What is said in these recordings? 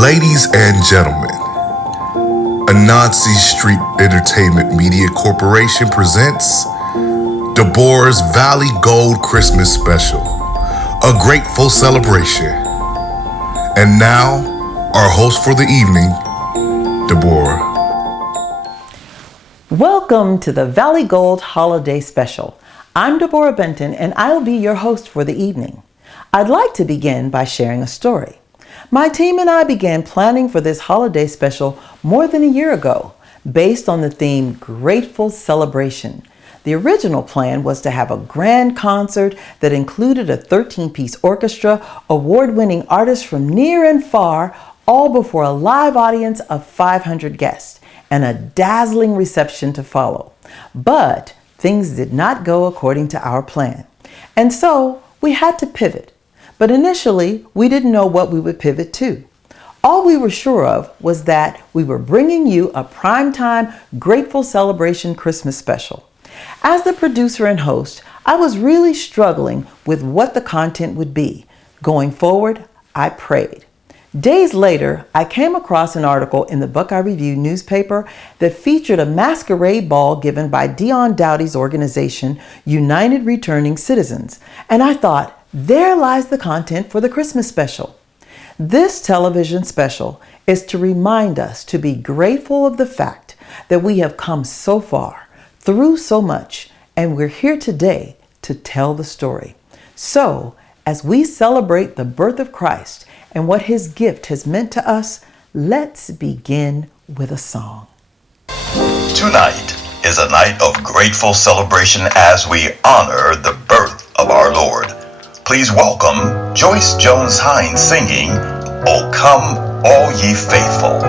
Ladies and gentlemen, Anansi Street Entertainment Media Corporation presents Debórah's Valley Gold Christmas Special, a grateful celebration. And now, our host for the evening, Debórah. Welcome to the Valley Gold Holiday Special. I'm Debórah Benton, and I'll be your host for the evening. I'd like to begin by sharing a story. My team and I began planning for this holiday special more than a year ago, based on the theme Grateful Celebration. The original plan was to have a grand concert that included a 13-piece orchestra, award-winning artists from near and far, all before a live audience of 500 guests, and a dazzling reception to follow. But things did not go according to our plan, and so we had to pivot. But initially, we didn't know what we would pivot to. All we were sure of was that we were bringing you a primetime Grateful Celebration Christmas special. As the producer and host, I was really struggling with what the content would be. Going forward, I prayed. Days later, I came across an article in the Buckeye Review newspaper that featured a masquerade ball given by Dowdy's organization, United Returning Citizens, and I thought, there lies the content for the Christmas special. This television special is to remind us to be grateful of the fact that we have come so far, through so much, and we're here today to tell the story. So, as we celebrate the birth of Christ and what his gift has meant to us, let's begin with a song. Tonight is a night of grateful celebration as we honor the birth of our Lord. Please welcome Joyce Jones Hines singing, "O Come All Ye Faithful."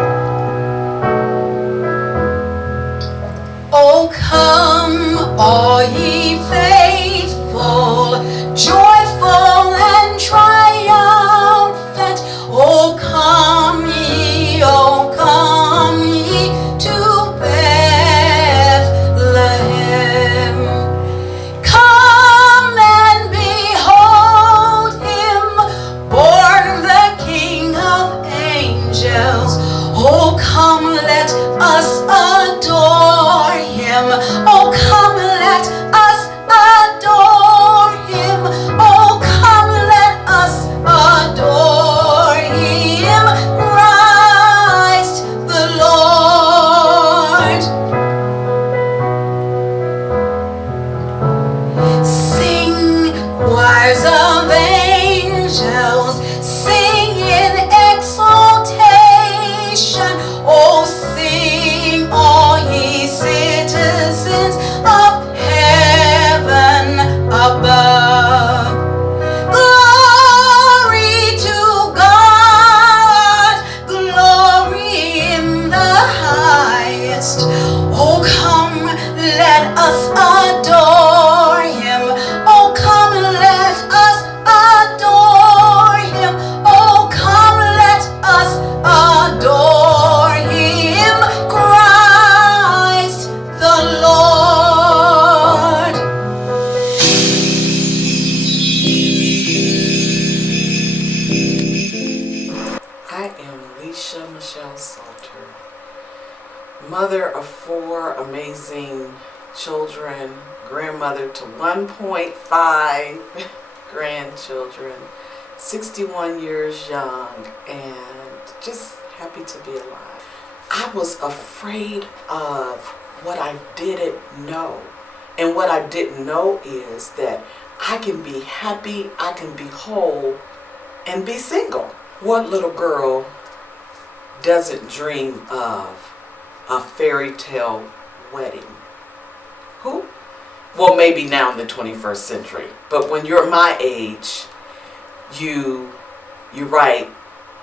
O come all ye faithful, joyful and triumphant. O come ye to Bethlehem. Come and behold him, born the King of angels. Oh, come, let us adore him. Oh, come, let us adore him. Oh, come, let us adore him, Christ the Lord. Sing, choirs of angels, sing in exaltation. Oh, sing, all ye citizens of heaven above. Glory to God, glory in the highest. Oh, come, let us adore him. Oh, come, let us adore him. Oh, come, let us adore him, Christ the Lord. I am Leisha Michelle Salter, mother of 4 amazing children, grandmother to 1.5 grandchildren, 61 years young, and just happy to be alive. I was afraid of what I didn't know. And what I didn't know is that I can be happy, I can be whole, and be single. What little girl doesn't dream of a fairy tale wedding? Who? Well, maybe now in the 21st century. But when you're my age, you write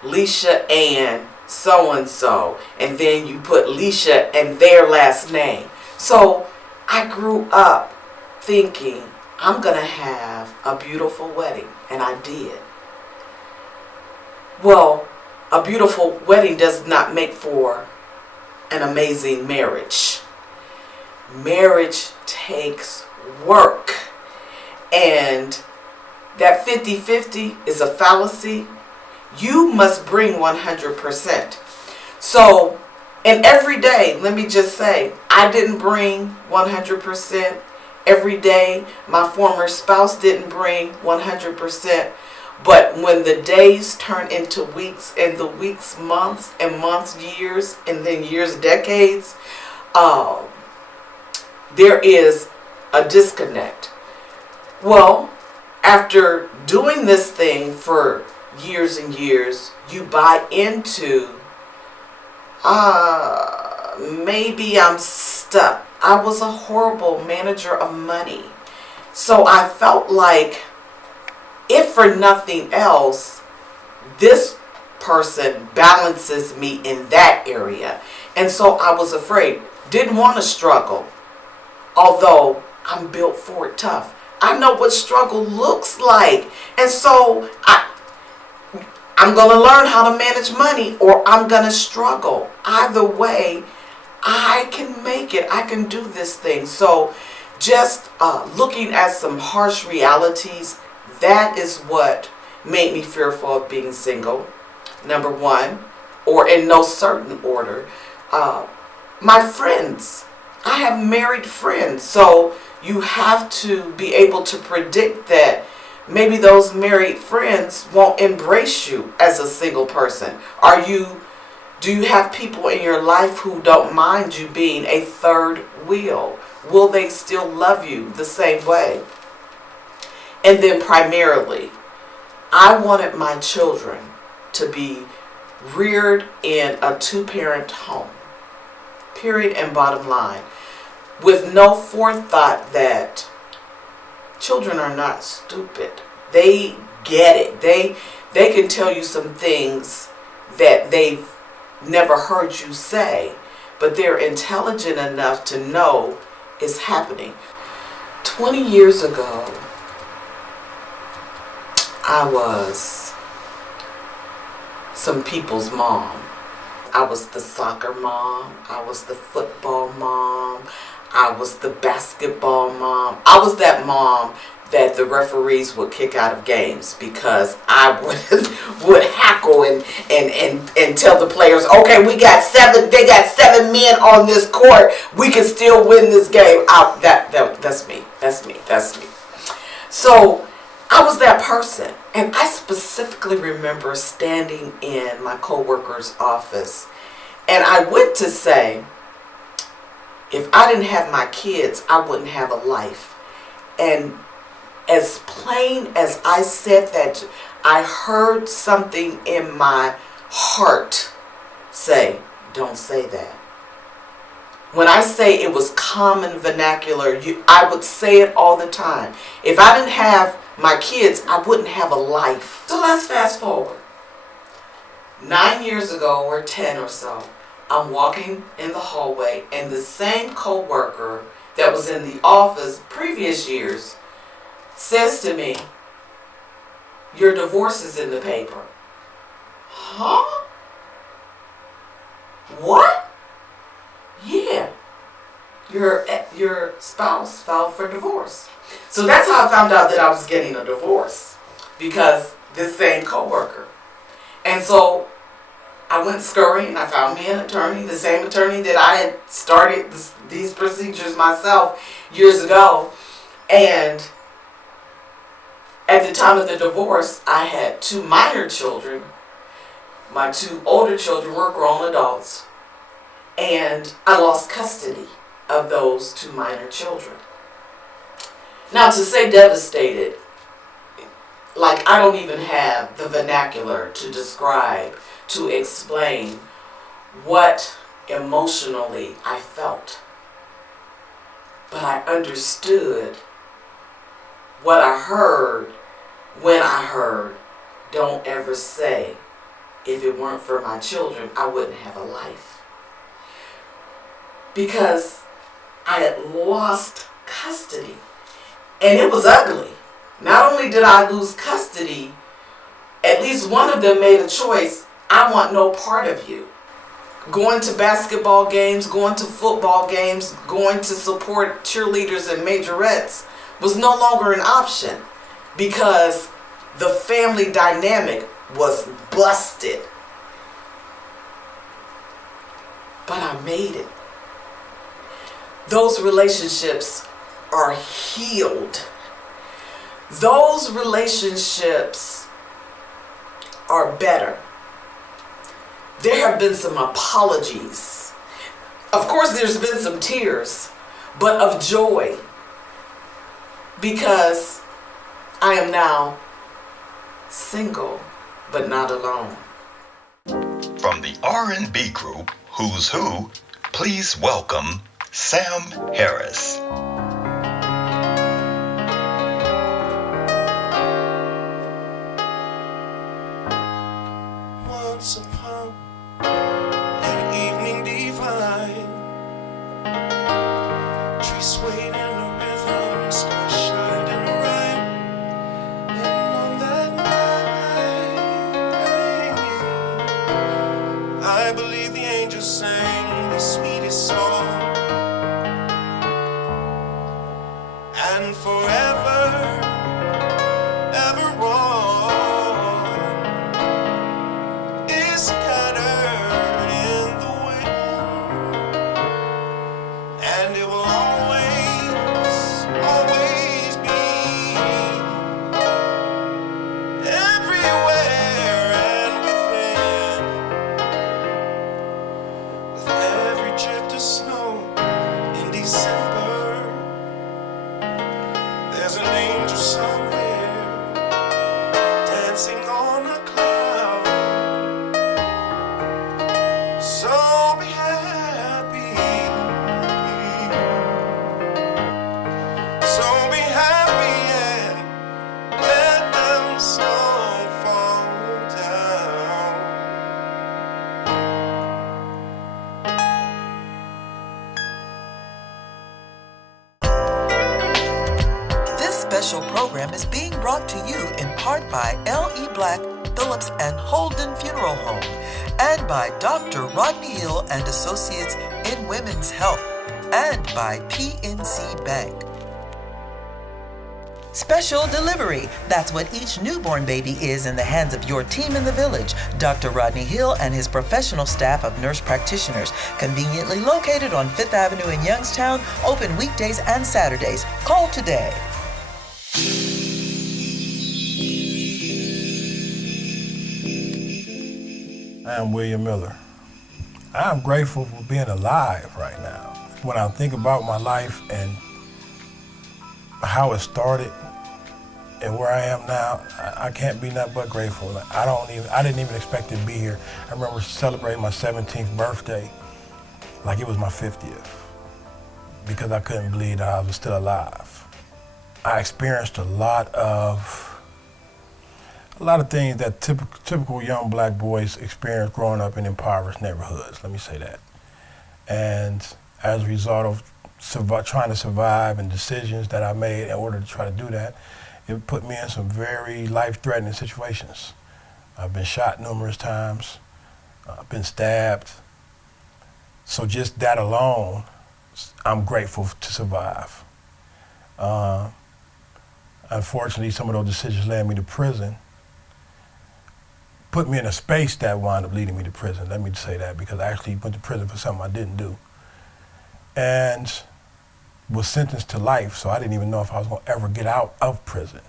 Leisha Ann so-and-so, and then you put Leisha and their last name. So I grew up thinking I'm going to have a beautiful wedding, and I did. Well, a beautiful wedding does not make for an amazing marriage. Marriage takes work, and that 50-50 is a fallacy. You must bring 100%. So, and every day, let me just say, I didn't bring 100%. Every day, my former spouse didn't bring 100%. But when the days turn into weeks, and the weeks months, and months years, and then years decades, there is a disconnect. Well, after doing this thing for years and years, you buy into, maybe I'm stuck. I was a horrible manager of money. So I felt like, if for nothing else, this person balances me in that area. And so I was afraid, didn't want to struggle. Although I'm built for it tough. I know what struggle looks like. And so I'm going to learn how to manage money, or I'm going to struggle. Either way, I can make it. I can do this thing. So just looking at some harsh realities, that is what made me fearful of being single. Number one, or in no certain order, my friends. I have married friends, so you have to be able to predict that maybe those married friends won't embrace you as a single person. Do you have people in your life who don't mind you being a third wheel? Will they still love you the same way? And then primarily, I wanted my children to be reared in a 2-parent home. Period and bottom line. With no forethought that children are not stupid. They get it. They can tell you some things that they've never heard you say, but they're intelligent enough to know it's happening. 20 years ago, I was some people's mom. I was the soccer mom. I was the football mom. I was the basketball mom. I was that mom that the referees would kick out of games because I would hackle and tell the players, okay, they got 7 men on this court. We can still win this game. That's me. So I was that person. And I specifically remember standing in my coworker's office, and I went to say, if I didn't have my kids, I wouldn't have a life. And as plain as I said that, I heard something in my heart say, don't say that. When I say it was common vernacular, I would say it all the time. If I didn't have my kids, I wouldn't have a life. So let's fast forward. 9 years ago, or 10 or so, I'm walking in the hallway, and the same coworker that was in the office previous years says to me, your divorce is in the paper. Huh? What? Yeah. Your spouse filed for divorce. So that's how I found out that I was getting a divorce, because this same coworker. And so I went scurrying. I found me an attorney, the same attorney that I had started these procedures myself years ago. And at the time of the divorce, I had 2 minor children. My 2 older children were grown adults. And I lost custody of those 2 minor children. Now, to say devastated, like I don't even have the vernacular to describe, to explain what emotionally I felt. But I understood what I heard when I heard, don't ever say, if it weren't for my children, I wouldn't have a life. Because I had lost custody. And it was ugly. Not only did I lose custody, at least one of them made a choice. I want no part of you. Going to basketball games, going to football games, going to support cheerleaders and majorettes was no longer an option, because the family dynamic was busted. But I made it. Those relationships are healed. Those relationships are better. There have been some apologies. Of course, there's been some tears, but of joy, because I am now single, but not alone. From the R&B group Who's Who, please welcome Sam Harris. Once upon an evening divine, trees swayed in a rhythm, stars shining bright, and on that night, I believe the angels sang the sweetest song, and forever, ever on. Scattered in the wind, and it will always, always be everywhere and within. With every drift of snow in December, there's an angel somewhere dancing on a cloud. So be happy, so be happy, and let them snow fall down. This special program is being brought to you in part by L.E. Blaq, Phillips and Holden Funeral Home, and by Dr. Rodney Hill and Associates in Women's Health, and by PNC Bank. Special delivery. That's what each newborn baby is in the hands of your team in the village. Dr. Rodney Hill and his professional staff of nurse practitioners, conveniently located on 5th Avenue in Youngstown, open weekdays and Saturdays. Call today. I'm William Miller. I'm grateful for being alive right now. When I think about my life and how it started and where I am now, I can't be nothing but grateful. I didn't even expect to be here. I remember celebrating my 17th birthday like it was my 50th because I couldn't believe that I was still alive. I experienced a lot of things that typical young black boys experience growing up in impoverished neighborhoods, let me say that. And as a result of trying to survive and decisions that I made in order to try to do that, it put me in some very life-threatening situations. I've been shot numerous times, I've been stabbed. So just that alone, I'm grateful to survive. Unfortunately, some of those decisions led me to prison. Put me in a space that wound up leading me to prison. Let me say that, because I actually went to prison for something I didn't do. And was sentenced to life, so I didn't even know if I was gonna ever get out of prison.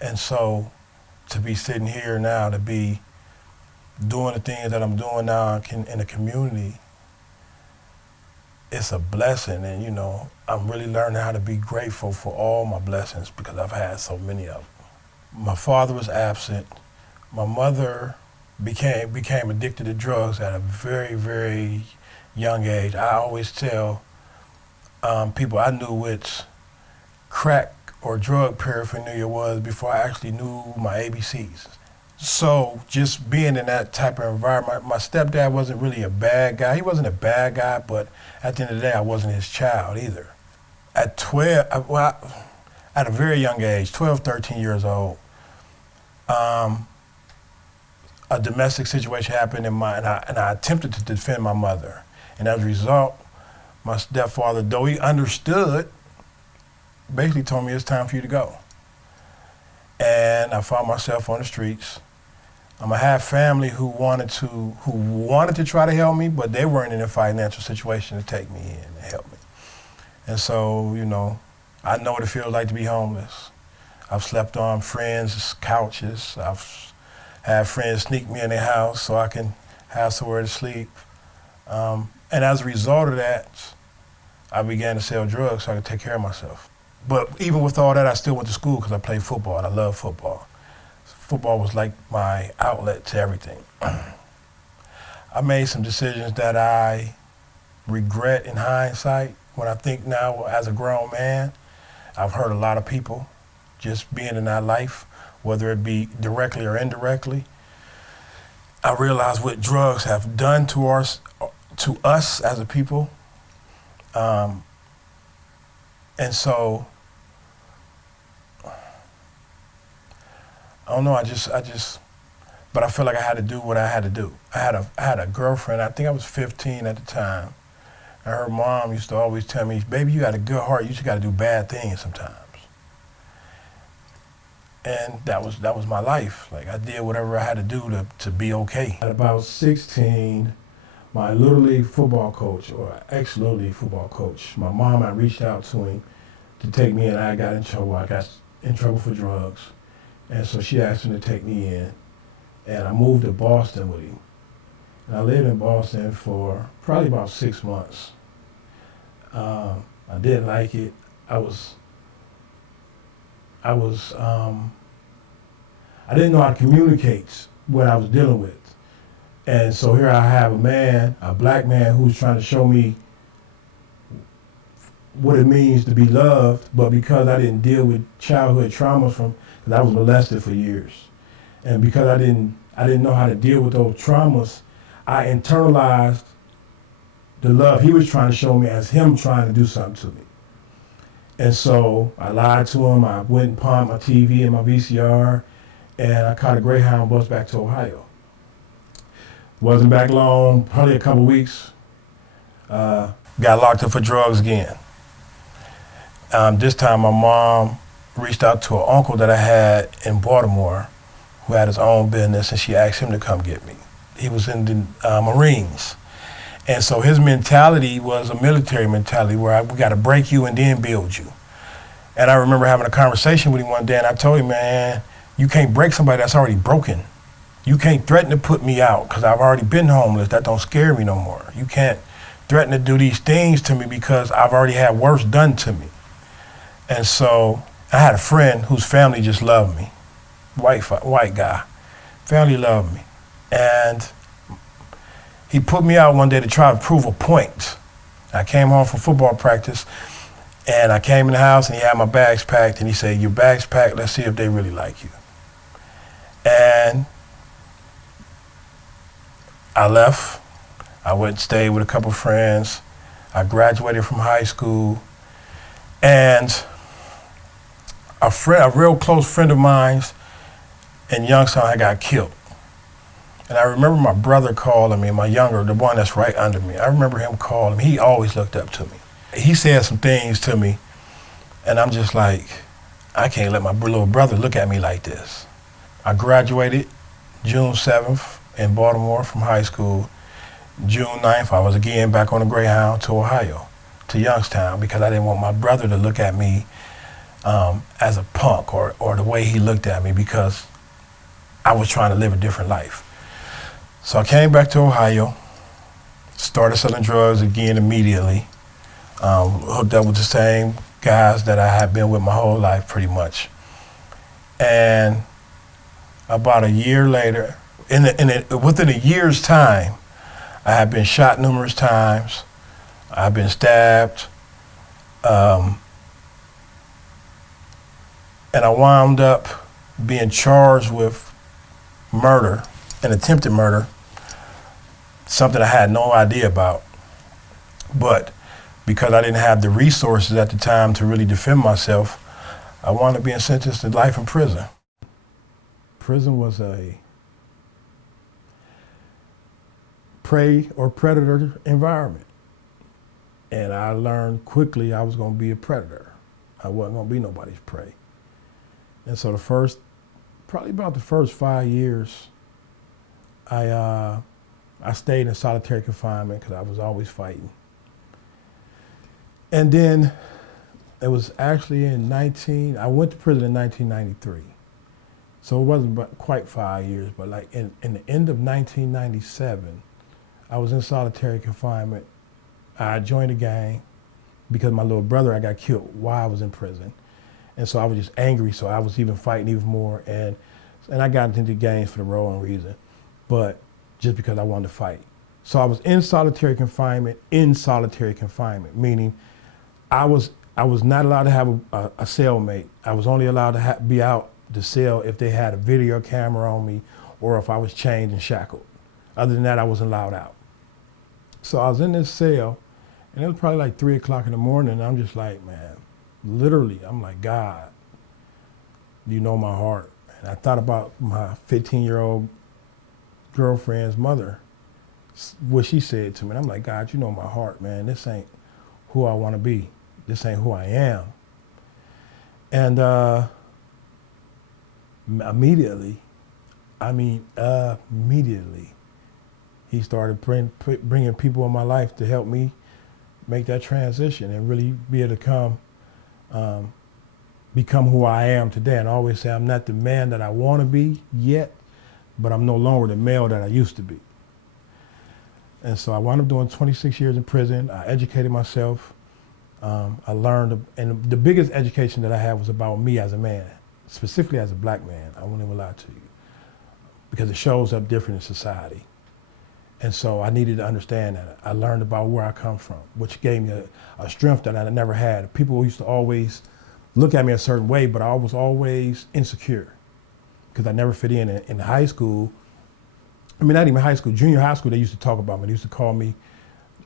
And so to be sitting here now, to be doing the things that I'm doing now in the community, it's a blessing. And you know, I'm really learning how to be grateful for all my blessings because I've had so many of them. My father was absent. My mother became addicted to drugs at a very, very young age. I always tell people I knew which crack or drug paraphernalia was before I actually knew my ABCs. So just being in that type of environment, my stepdad wasn't really a bad guy. He wasn't a bad guy, but at the end of the day, I wasn't his child either. At 12, at a very young age, 12, 13 years old, a domestic situation happened and I attempted to defend my mother. And as a result, my stepfather, though he understood, basically told me it's time for you to go. And and I found myself on the streets. I had family who wanted to try to help me, but they weren't in a financial situation to take me in and help me. And so, you know, I know what it feels like to be homeless. I've slept on friends' couches. I've had friends sneak me in their house so I can have somewhere to sleep. And as a result of that, I began to sell drugs so I could take care of myself. But even with all that, I still went to school because I played football and I love football. Football was like my outlet to everything. I made some decisions that I regret in hindsight. When I think now as a grown man, I've hurt a lot of people just being in that life, whether it be directly or indirectly. I realized what drugs have done to us as a people. And so, I don't know, but I feel like I had to do what I had to do. I had a girlfriend, I think I was 15 at the time, and her mom used to always tell me, baby, you got a good heart, you just got to do bad things sometimes. And that was my life. Like, I did whatever I had to do to be okay. At about 16, my Little League football coach, or ex-Little League football coach, my mom had reached out to him to take me in. I got in trouble. I got in trouble for drugs. And so she asked him to take me in. And I moved to Boston with him. And I lived in Boston for probably about 6 months. I didn't like it. I didn't know how to communicate what I was dealing with. And so here I have a black man who's trying to show me what it means to be loved, but because I didn't deal with childhood traumas because I was molested for years. And because I didn't know how to deal with those traumas, I internalized the love he was trying to show me as him trying to do something to me. And so I lied to him. I went and pawned my TV and my VCR, and I caught a Greyhound bus back to Ohio. Wasn't back long, probably a couple weeks. Got locked up for drugs again. This time my mom reached out to an uncle that I had in Baltimore who had his own business, and she asked him to come get me. He was in the Marines. And so his mentality was a military mentality where we got to break you and then build you. And I remember having a conversation with him one day, and I told him, man, you can't break somebody that's already broken. You can't threaten to put me out because I've already been homeless. That don't scare me no more. You can't threaten to do these things to me because I've already had worse done to me. And so I had a friend whose family just loved me, white guy. Family loved me. And he put me out one day to try to prove a point. I came home from football practice, and I came in the house, and he had my bags packed, and he said, your bags packed, let's see if they really like you. And I left. I went and stayed with a couple friends. I graduated from high school, and a real close friend of mine in Youngstown had got killed. And I remember my brother calling me, the one that's right under me. I remember him calling me. He always looked up to me. He said some things to me, and I'm just like, I can't let my little brother look at me like this. I graduated June 7th in Baltimore from high school. June 9th, I was again back on the Greyhound to Ohio, to Youngstown, because I didn't want my brother to look at me as a punk or the way he looked at me, because I was trying to live a different life. So I came back to Ohio, started selling drugs again immediately, hooked up with the same guys that I had been with my whole life pretty much. And about a year later, within a year's time, I had been shot numerous times. I've been stabbed. And I wound up being charged with murder, an attempted murder, something I had no idea about. But because I didn't have the resources at the time to really defend myself, I wound up being sentenced to life in prison. Prison was a prey or predator environment. And I learned quickly I was going to be a predator. I wasn't going to be nobody's prey. And so the first Probably about the first 5 years, I stayed in solitary confinement because I was always fighting. And then it was actually I went to prison in 1993. So it wasn't quite 5 years, but like in the end of 1997, I was in solitary confinement. I joined a gang because my little brother, I got killed while I was in prison. And so I was just angry, so I was even fighting even more. And I got into gangs for the wrong reason, but just because I wanted to fight. So I was in solitary confinement, meaning I was not allowed to have a cellmate. I was only allowed to be out the cell if they had a video camera on me or if I was chained and shackled. Other than that, I wasn't allowed out. So I was in this cell, and it was probably like 3 o'clock in the morning, and I'm just like, man, literally, I'm like, God, you know my heart. And I thought about my 15-year-old girlfriend's mother, what she said to me. And I'm like, God, you know my heart, man. This ain't who I want to be. This ain't who I am. And immediately, he started bringing people in my life to help me make that transition and really be able to become who I am today. And I always say I'm not the man that I want to be yet, but I'm no longer the male that I used to be. And so I wound up doing 26 years in prison. I educated myself. I learned, and the biggest education that I had was about me as a man, specifically as a black man. I won't even lie to you, because it shows up different in society. And so I needed to understand that. I learned about where I come from, which gave me a strength that I never had. People used to always look at me a certain way, but I was always insecure because I never fit in. In high school, not even high school, junior high school, they used to talk about me. They used to call me,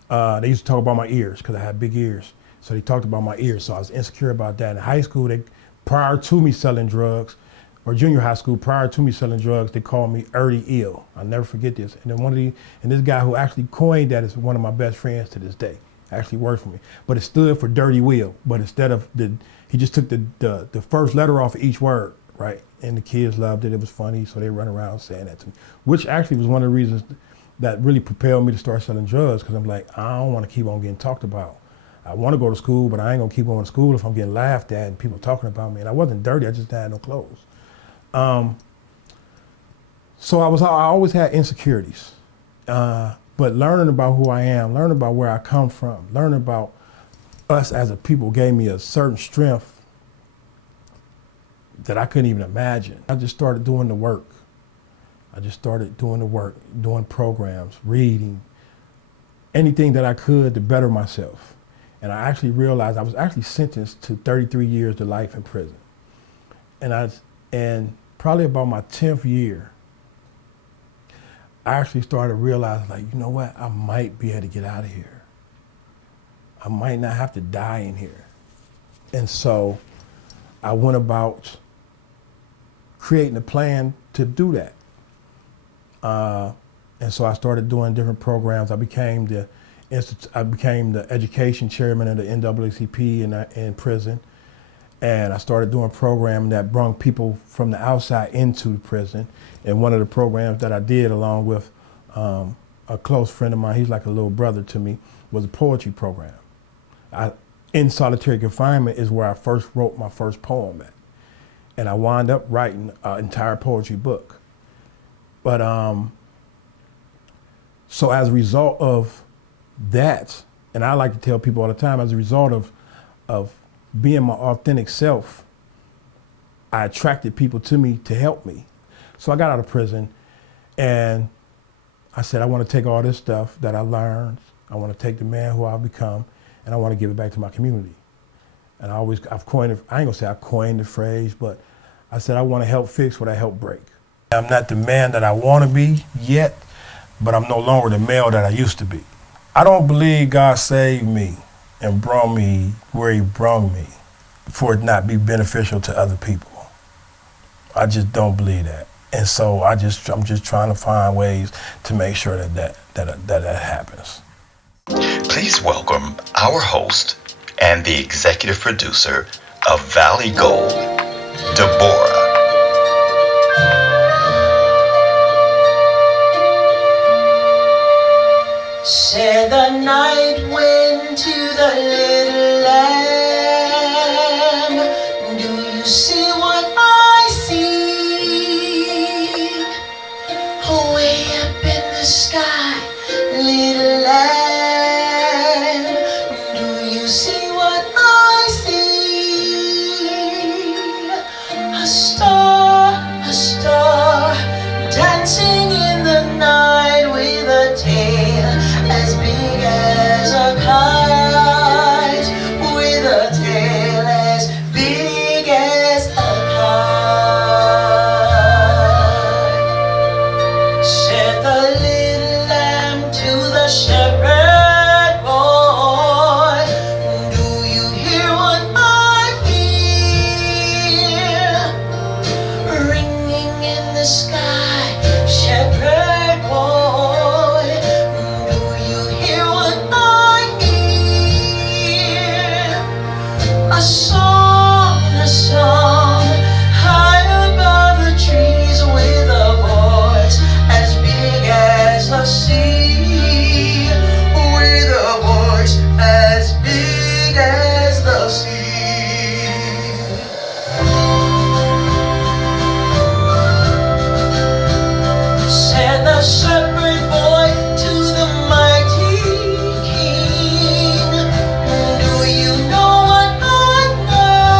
they used to talk about my ears because I had big ears. So they talked about my ears, so I was insecure about that. In high school, prior to me selling drugs, or junior high school, prior to me selling drugs, they called me Ernest E. Huffman. I'll never forget this. And then this guy who actually coined that is one of my best friends to this day. Actually worked for me. But it stood for dirty wheel. But instead of he just took the first letter off of each word, right? And the kids loved it. It was funny, so they run around saying that to me, which actually was one of the reasons that really propelled me to start selling drugs, because I'm like, I don't want to keep on getting talked about. I want to go to school, but I ain't gonna keep going to school if I'm getting laughed at and people talking about me. And I wasn't dirty, I just had no clothes. So I always had insecurities, but learning about who I am, learning about where I come from, learning about us as a people gave me a certain strength that I couldn't even imagine. I just started doing the work. Doing programs, reading, anything that I could to better myself. And I actually realized I was actually sentenced to 33 years to life in prison. And probably about my 10th year, I actually started realizing, like, you know what? I might be able to get out of here. I might not have to die in here. And so I went about creating a plan to do that. And so I started doing different programs. I became the education chairman of the NAACP in prison. And I started doing programming that brought people from the outside into the prison. And one of the programs that I did, along with a close friend of mine, he's like a little brother to me, was a poetry program. In solitary confinement is where I first wrote my first poem at. And I wound up writing an entire poetry book. But so as a result of that, and I like to tell people all the time, as a result of being my authentic self, I attracted people to me to help me. So I got out of prison and I said, I want to take all this stuff that I learned, I want to take the man who I've become, and I want to give it back to my community. And I've coined it, I ain't gonna say I coined the phrase, but I said I want to help fix what I helped break. I'm not the man that I want to be yet, but I'm no longer the male that I used to be. I don't believe God saved me and brought me where he brought me for it not be beneficial to other people. I just don't believe that. And so I'm just trying to find ways to make sure that happens. Please welcome our host and the executive producer of Valley Gold, Debórah. Said the night wind to the little lamb, do you see what I see? Way up in the sky, little lamb, do you see what I see? A star, dancing in the night with a tail as big as a kite, with a tail as big as a kite. Said the little lamb to the shepherd boy, do you hear what I hear? Ringing in the sky, shepherd boy, do you hear what I hear? A song, high above the trees with a voice as big as the sea, with a voice as big as the sea. Said the shepherd boy to the mighty king, do you know what I know?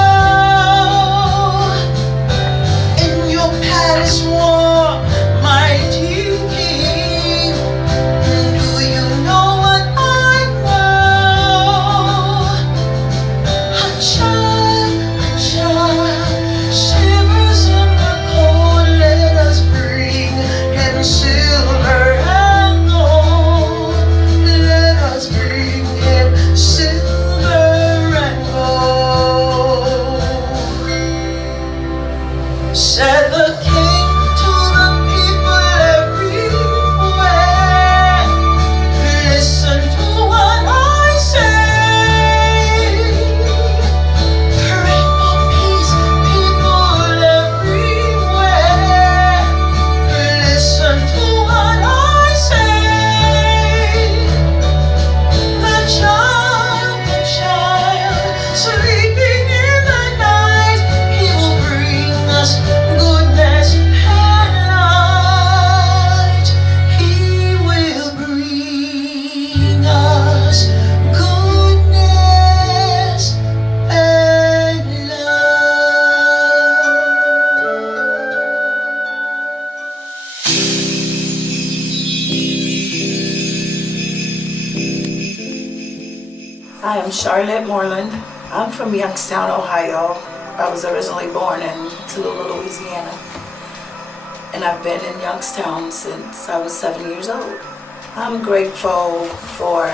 In your palace warm, mighty king, do you know what I know? A child shivers in the cold. Let us bring him silver and gold. Let us bring him silver and gold. Said the king to the people everywhere, listen to what I say. Pray for peace, people everywhere, listen to what I say. The child, sleeping in the night, he will bring us goodness and light. He will bring us goodness and love. I am Charlotte Moreland. I'm from Youngstown, Ohio. I was originally born in Tallulah, Louisiana. And I've been in Youngstown since I was 7 years old. I'm grateful for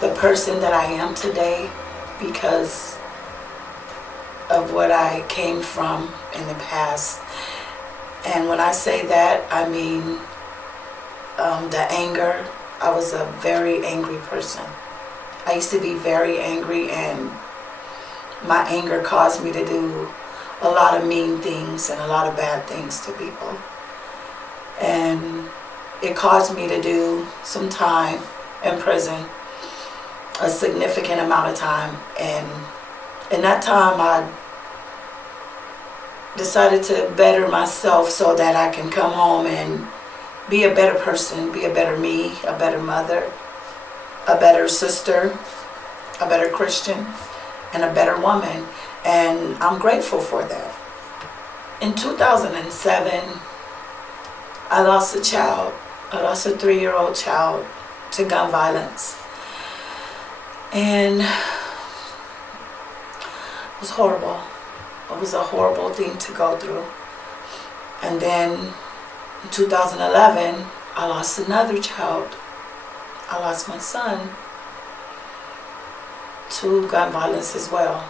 the person that I am today because of what I came from in the past. And when I say that, I mean the anger. I was a very angry person. I used to be very angry, and my anger caused me to do a lot of mean things and a lot of bad things to people. And it caused me to do some time in prison, a significant amount of time. And in that time, I decided to better myself so that I can come home and be a better person, be a better me, a better mother, a better sister, a better Christian, and a better woman. And I'm grateful for that. In 2007, I lost a child. I lost a 3-year-old child to gun violence. And it was horrible. It was a horrible thing to go through. And then in 2011, I lost another child. I lost my son to gun violence as well.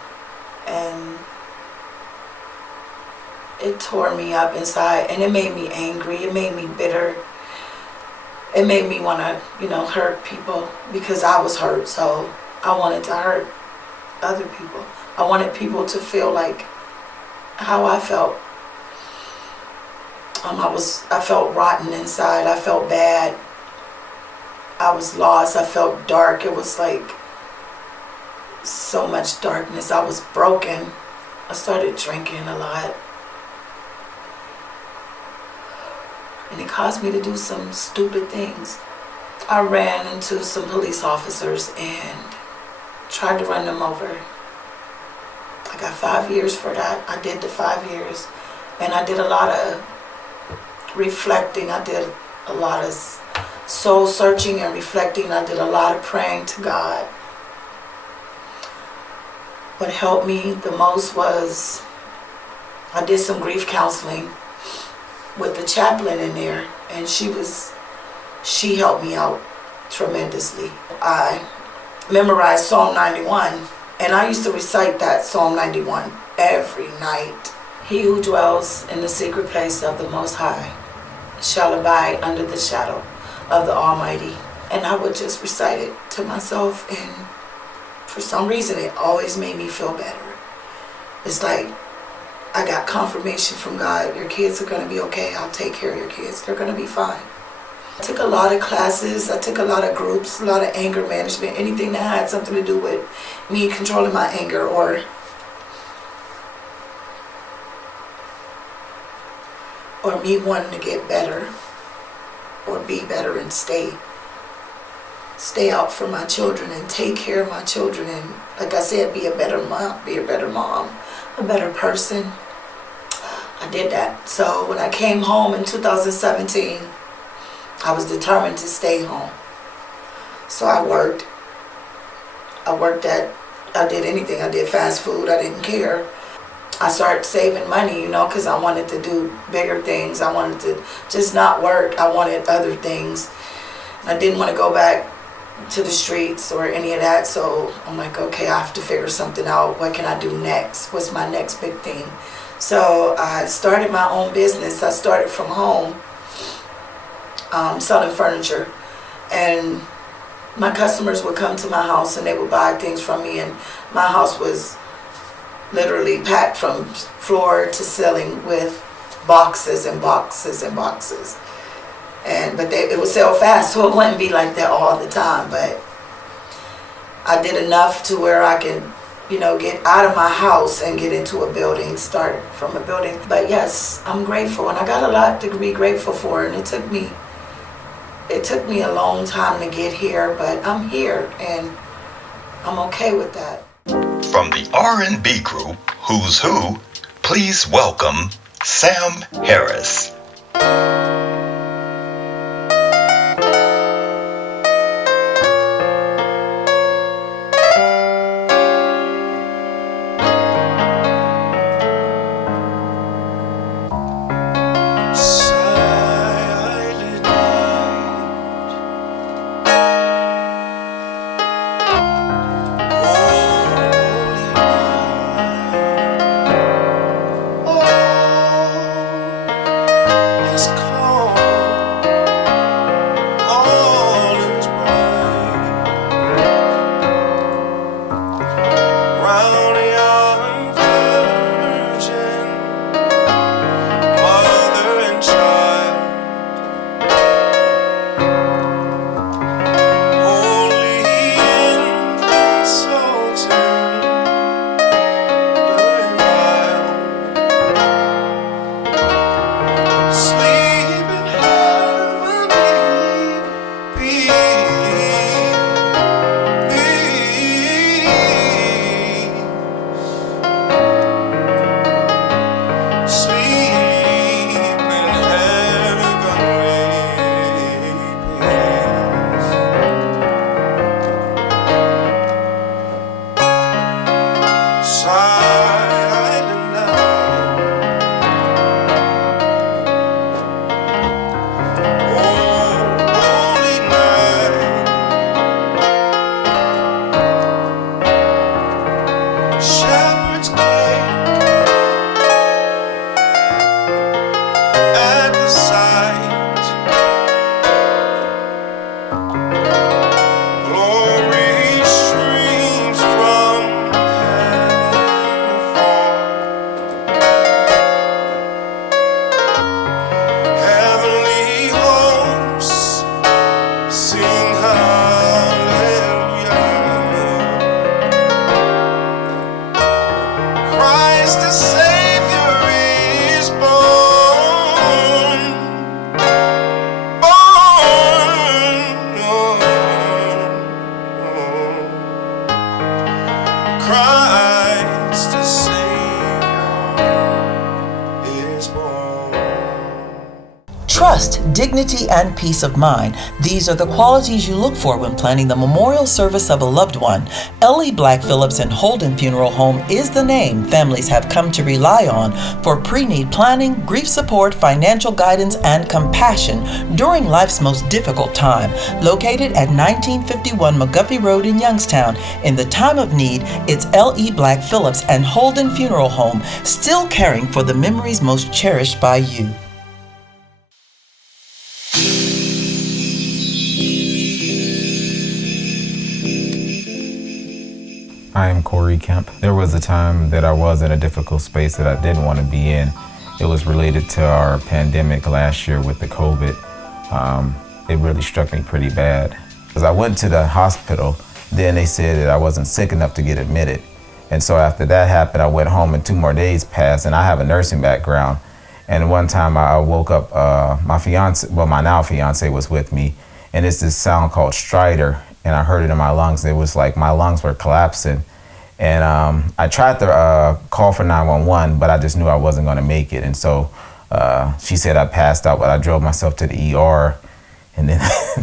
And it tore me up inside, and it made me angry. It made me bitter. It made me want to, hurt people because I was hurt. So I wanted to hurt other people. I wanted people to feel like how I felt. I felt rotten inside. I felt bad. I was lost. I felt dark. It was like so much darkness. I was broken. I started drinking a lot. And it caused me to do some stupid things. I ran into some police officers and tried to run them over. I got 5 years for that. I did the 5 years. And I did a lot of reflecting. I did a lot of soul searching and reflecting. I did a lot of praying to God. What helped me the most was I did some grief counseling with the chaplain in there, and she helped me out tremendously. I memorized Psalm 91, and I used to recite that Psalm 91 every night. He who dwells in the secret place of the Most High shall abide under the shadow of the Almighty. And I would just recite it to myself, and for some reason it always made me feel better. It's like I got confirmation from God. Your kids are going to be okay. I'll take care of your kids. They're going to be fine. I took a lot of classes. I took a lot of groups, a lot of anger management, anything that had something to do with me controlling my anger or me wanting to get better or be better and stay out for my children and take care of my children and, like I said, be a better mom, a better person. I did that. So when I came home in 2017, I was determined to stay home. So I worked I did anything. I did fast food. I didn't care. I started saving money, because I wanted to do bigger things. I wanted to just not work. I wanted other things. I didn't want to go back to the streets or any of that. So I'm like, okay, I have to figure something out. What can I do next? What's my next big thing? So I started my own business. I started from home, selling furniture. And my customers would come to my house and they would buy things from me. And my house was literally packed from floor to ceiling with boxes and boxes and boxes. But it would sell fast, so it wouldn't be like that all the time. But I did enough to where I can, get out of my house and get into a building, start from a building. But yes, I'm grateful, and I got a lot to be grateful for. And it took me a long time to get here, but I'm here, and I'm okay with that. From the R&B group Who's Who, please welcome Sam Harris. It's calm. dignity, and peace of mind. These are the qualities you look for when planning the memorial service of a loved one. L.E. Blaq Phillips and Holden Funeral Home is the name families have come to rely on for pre-need planning, grief support, financial guidance, and compassion during life's most difficult time. Located at 1951 McGuffey Road in Youngstown, in the time of need, it's L.E. Blaq Phillips and Holden Funeral Home, still caring for the memories most cherished by you. I am Corey Kemp. There was a time that I was in a difficult space that I didn't want to be in. It was related to our pandemic last year with the COVID. It really struck me pretty bad. Because I went to the hospital, then they said that I wasn't sick enough to get admitted. And so after that happened, I went home and 2 more days passed, and I have a nursing background. And one time I woke up, my now fiance was with me, and it's this sound called stridor, and I heard it in my lungs. It was like my lungs were collapsing. And I tried to call for 911, but I just knew I wasn't gonna make it. And so she said I passed out, but I drove myself to the ER, and then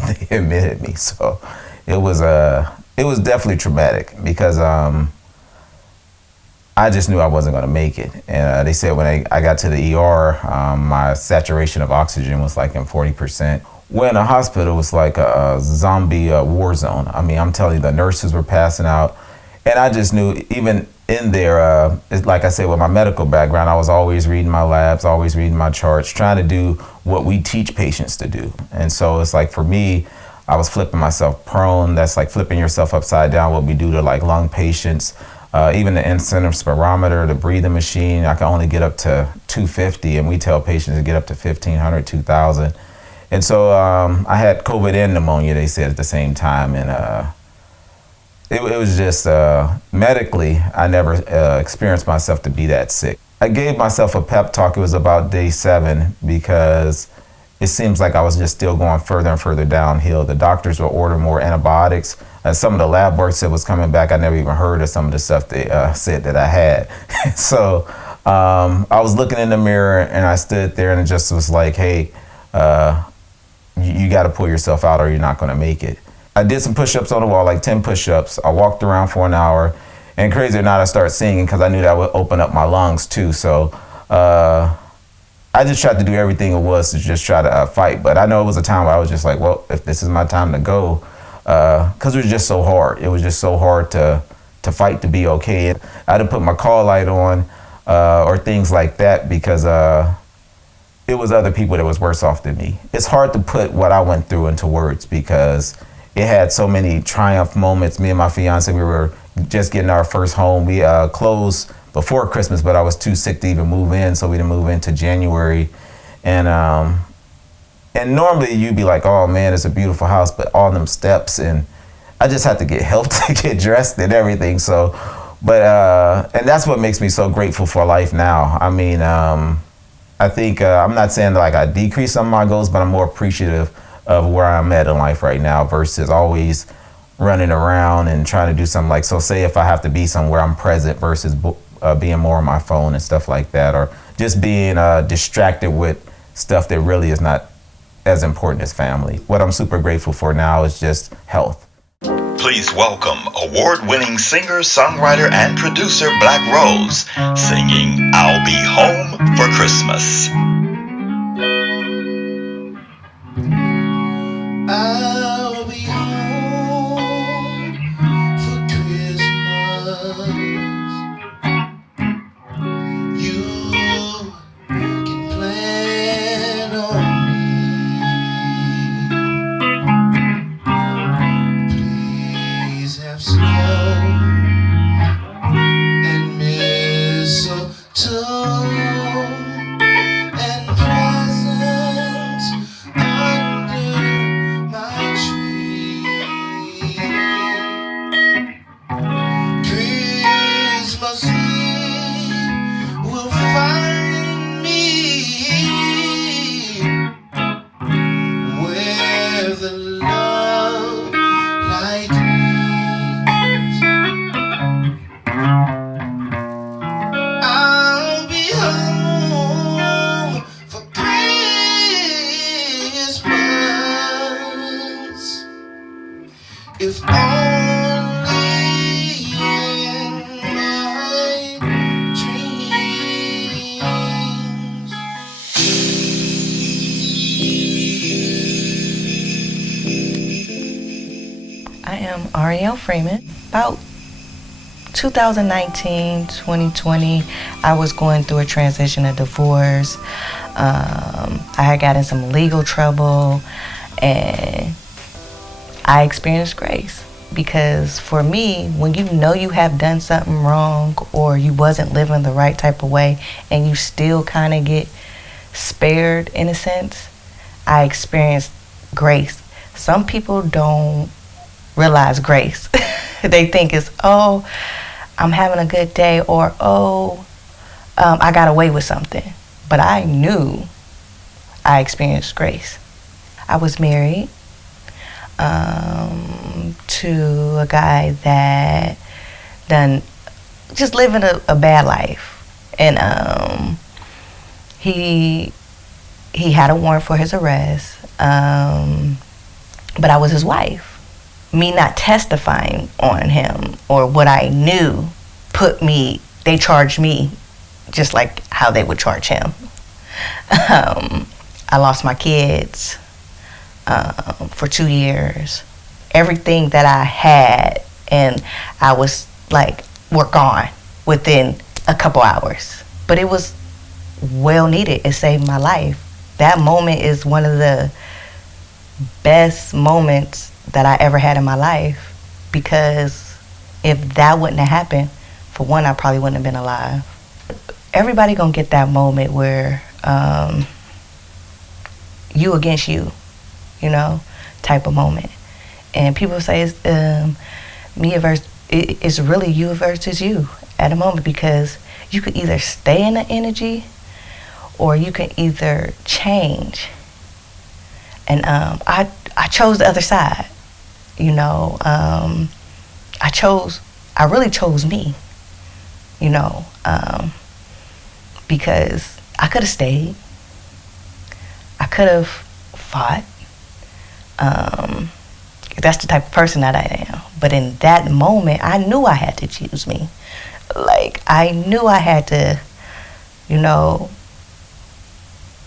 they admitted me. So it was definitely traumatic because I just knew I wasn't gonna make it. And they said when I got to the ER, my saturation of oxygen was like in 40%. When the hospital was like a zombie war zone. I mean, I'm telling you, the nurses were passing out. And I just knew, even in there, like I said, with my medical background, I was always reading my labs, always reading my charts, trying to do what we teach patients to do. And so it's like, for me, I was flipping myself prone. That's like flipping yourself upside down, what we do to like lung patients. Even the incentive spirometer, the breathing machine, I can only get up to 250, and we tell patients to get up to 1,500, 2,000. And so I had COVID and pneumonia, they said, at the same time. And it was just, medically, I never experienced myself to be that sick. I gave myself a pep talk. It was about day 7, because it seems like I was just still going further and further downhill. The doctors would order more antibiotics. Some of the lab work that was coming back, I never even heard of some of the stuff they said that I had. So I was looking in the mirror, and I stood there, and it just was like, hey, you got to pull yourself out or you're not going to make it. I did some push-ups on the wall, like 10 push-ups. I walked around for an hour, and crazy or not, I started singing because I knew that would open up my lungs too. So I just tried to do everything it was to just try to fight. But I know it was a time where I was just like, well, if this is my time to go, because it was just so hard. It was just so hard to fight to be okay. I didn't put my call light on or things like that, because it was other people that was worse off than me. It's hard to put what I went through into words, because it had so many triumph moments. Me and my fiance, we were just getting our first home. We closed before Christmas, but I was too sick to even move in, so we didn't move into January. And normally you'd be like, oh man, it's a beautiful house, but all them steps, and I just had to get help to get dressed and everything. So, but and that's what makes me so grateful for life now. I mean, I think I'm not saying like I decreased some of my goals, but I'm more appreciative of where I'm at in life right now versus always running around and trying to do something. Like, so say if I have to be somewhere, I'm present versus being more on my phone and stuff like that, or just being distracted with stuff that really is not as important as family. What I'm super grateful for now is just health. Please welcome award-winning singer, songwriter, and producer Blaq Rose singing I'll Be Home for Christmas. I'll be home for Christmas. You can plan on me. Please have snow and mistletoe and If only in my dreams. I am Ariel Freeman. About 2019, 2020, I was going through a transition, a divorce. I had gotten some legal trouble, and I experienced grace. Because for me, when you know you have done something wrong or you wasn't living the right type of way and you still kind of get spared in a sense, I experienced grace. Some people don't realize grace. They think it's, oh, I'm having a good day, or oh, I got away with something. But I knew I experienced grace. I was married to a guy that done just living a bad life, and he had a warrant for his arrest, but I was his wife. Me not testifying on him or what I knew they charged me just like how they would charge him. I lost my kids for 2 years. Everything that I had, and I was like, we're gone within a couple hours. But it was well needed. It saved my life. That moment is one of the best moments that I ever had in my life, because if that wouldn't have happened, for one, I probably wouldn't have been alive. Everybody gonna get that moment where you against you, type of moment. And people say it's it's really you versus you at a moment, because you could either stay in the energy or you can either change. And I chose the other side. I really chose me, because I could have stayed. I could have fought. That's the type of person that I am. But in that moment, I knew I had to choose me. Like, I knew I had to,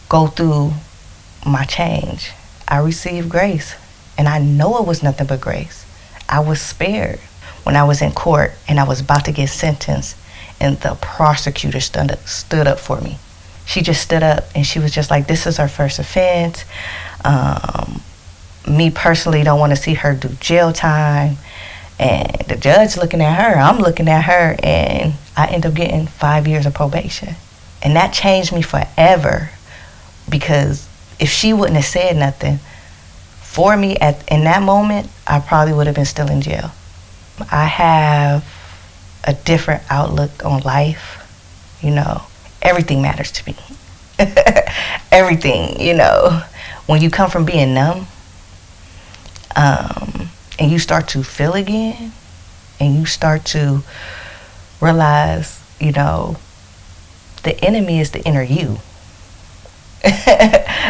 go through my change. I received grace, and I know it was nothing but grace. I was spared when I was in court and I was about to get sentenced, and the prosecutor stood up for me. She just stood up and she was just like, this is her first offense. Me personally don't want to see her do jail time. And the judge looking at her, I'm looking at her, and I end up getting 5 years of probation. And that changed me forever, because if she wouldn't have said nothing for me in that moment, I probably would have been still in jail. I have a different outlook on life. Everything matters to me. Everything, When you come from being numb, and you start to feel again, and you start to realize, the enemy is the inner you.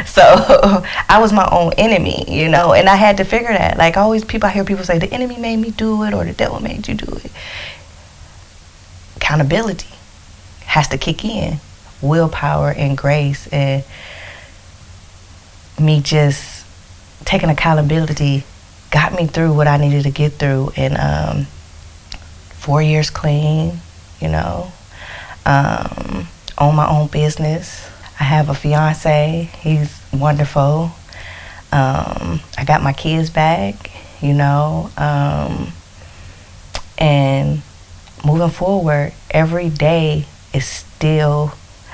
So I was my own enemy, and I had to figure that. Like, I hear people say, the enemy made me do it, or the devil made you do it. Accountability has to kick in. Willpower and grace, and me just taking accountability got me through what I needed to get through. And 4 years clean, own my own business. I have a fiance. He's wonderful. I got my kids back, and moving forward, every day is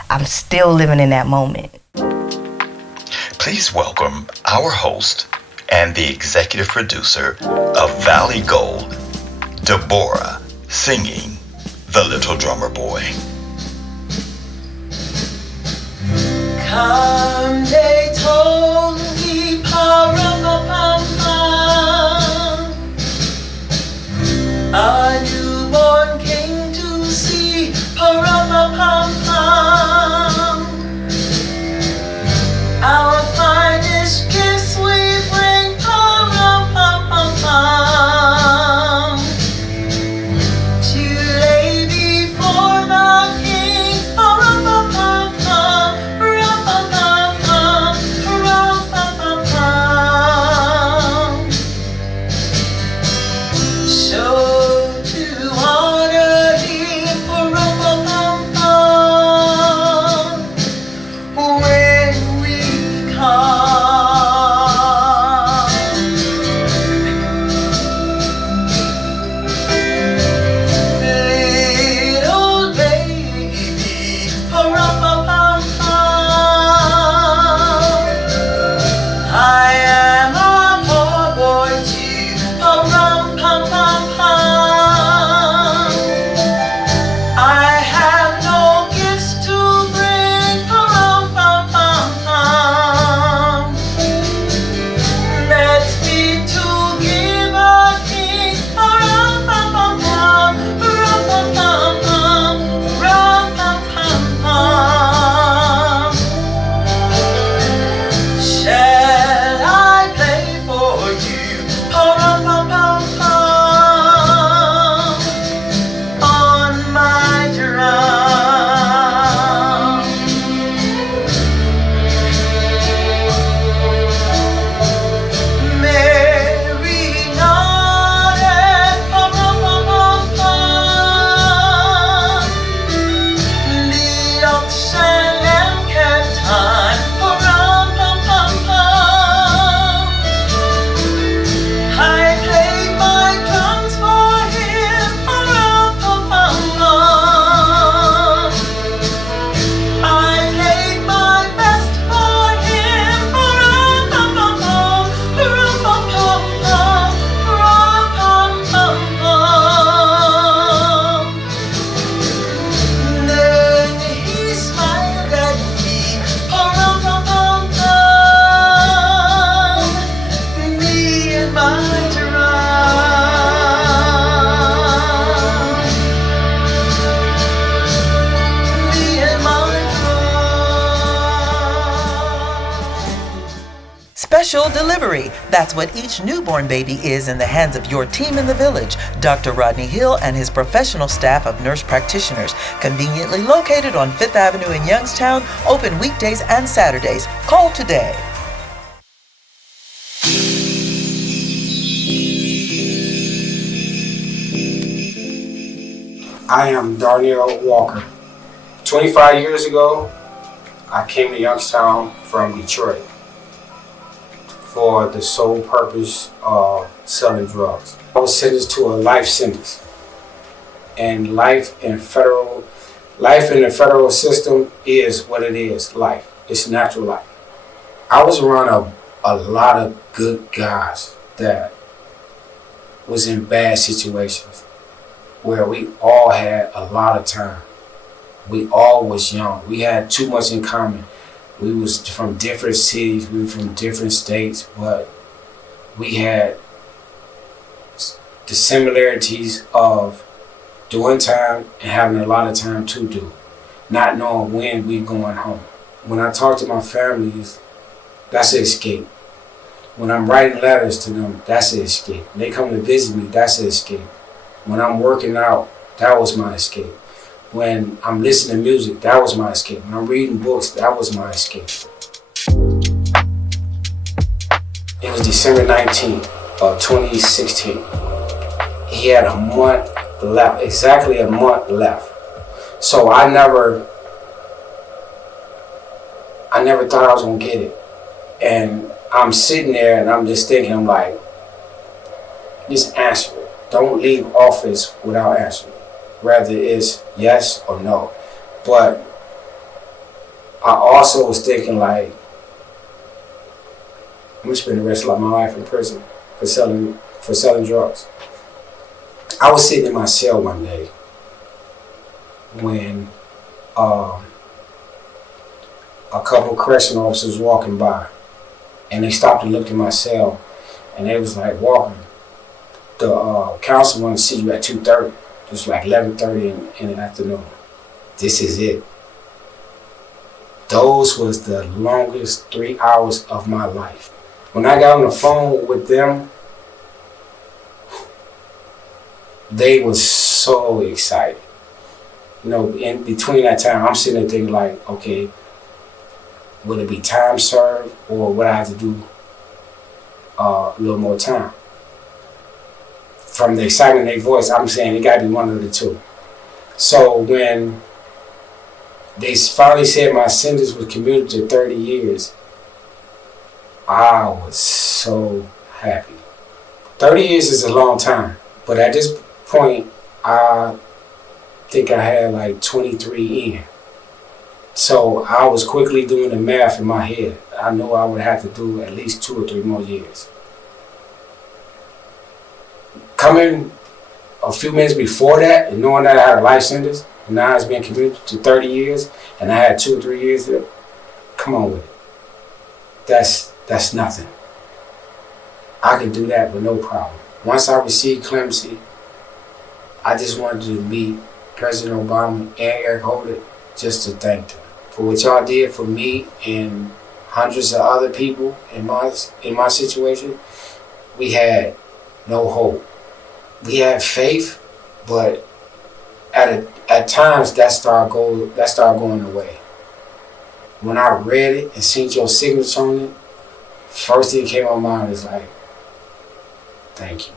I'm still living in that moment. Please welcome our host and the executive producer of Valley Gold, Debórah, singing The Little Drummer Boy. Come, they told me, pa-rum-pa-pum-pum, a newborn king to see, pa-rum-pa-pum-pum. Our finest gifts we bring, pa-rum-pum-pum-pum. my drum. Me and my drum. Special delivery. That's what each newborn baby is in the hands of your team in the village. Dr. Rodney Hill and his professional staff of nurse practitioners, conveniently located on 5th Avenue in Youngstown, open weekdays and Saturdays. Call today. I am Darnell Walker. 25 years ago, I came to Youngstown from Detroit for the sole purpose of selling drugs. I was sentenced to a life sentence. And life in the federal system is what it is, life. It's natural life. I was around a lot of good guys that was in bad situations where we all had a lot of time. We all was young. We had too much in common. We was from different cities, we were from different states, but we had the similarities of doing time and having a lot of time to do, not knowing when we going home. When I talk to my families, that's an escape. When I'm writing letters to them, that's an escape. When they come to visit me, that's an escape. When I'm working out, that was my escape. When I'm listening to music, that was my escape. When I'm reading books, that was my escape. It was December 19th of 2016. He had a month left, exactly a month left. So I never thought I was gonna get it. And I'm sitting there and I'm just thinking, I'm like, just answer it. Don't leave office without answering. Whether it's yes or no. But I also was thinking like, I'm gonna spend the rest of my life in prison for selling drugs. I was sitting in my cell one day when a couple of correctional officers walking by, and they stopped and looked at my cell, and they was like, Walker, the council wanted to see you at 2:30. It was like 11:30 in the afternoon. This is it. Those was the longest 3 hours of my life. When I got on the phone with them, they was so excited. You know, in between that time, I'm sitting there thinking like, okay, would it be time served or would I have to do a little more time? From the excitement in their voice, I'm saying it gotta be one of the two. So when they finally said my sentence was commuted to 30 years, I was so happy. 30 years is a long time, but at this point, I think I had like 23 in. So I was quickly doing the math in my head. I knew I would have to do at least 2 or 3 more years. Coming a few minutes before that and knowing that I had a life sentence, and now it's been commuted to 30 years, and I had 2 or 3 years there, come on with it. That's nothing. I can do that with no problem. Once I received clemency, I just wanted to meet President Obama and Eric Holder just to thank them for what y'all did for me and hundreds of other people in my situation. We had no hope. We had faith, but at times that started going away. When I read it and seen your signature on it, first thing that came to my mind is like, thank you.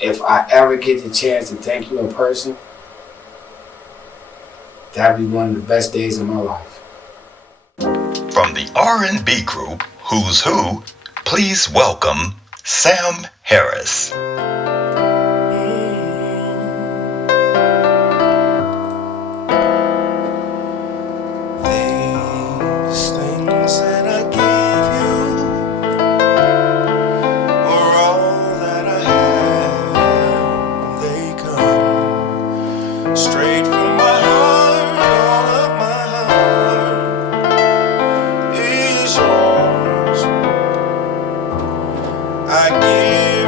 If I ever get the chance to thank you in person, that'd be one of the best days of my life. From the R&B group Who's Who, please welcome Sam Harris. I give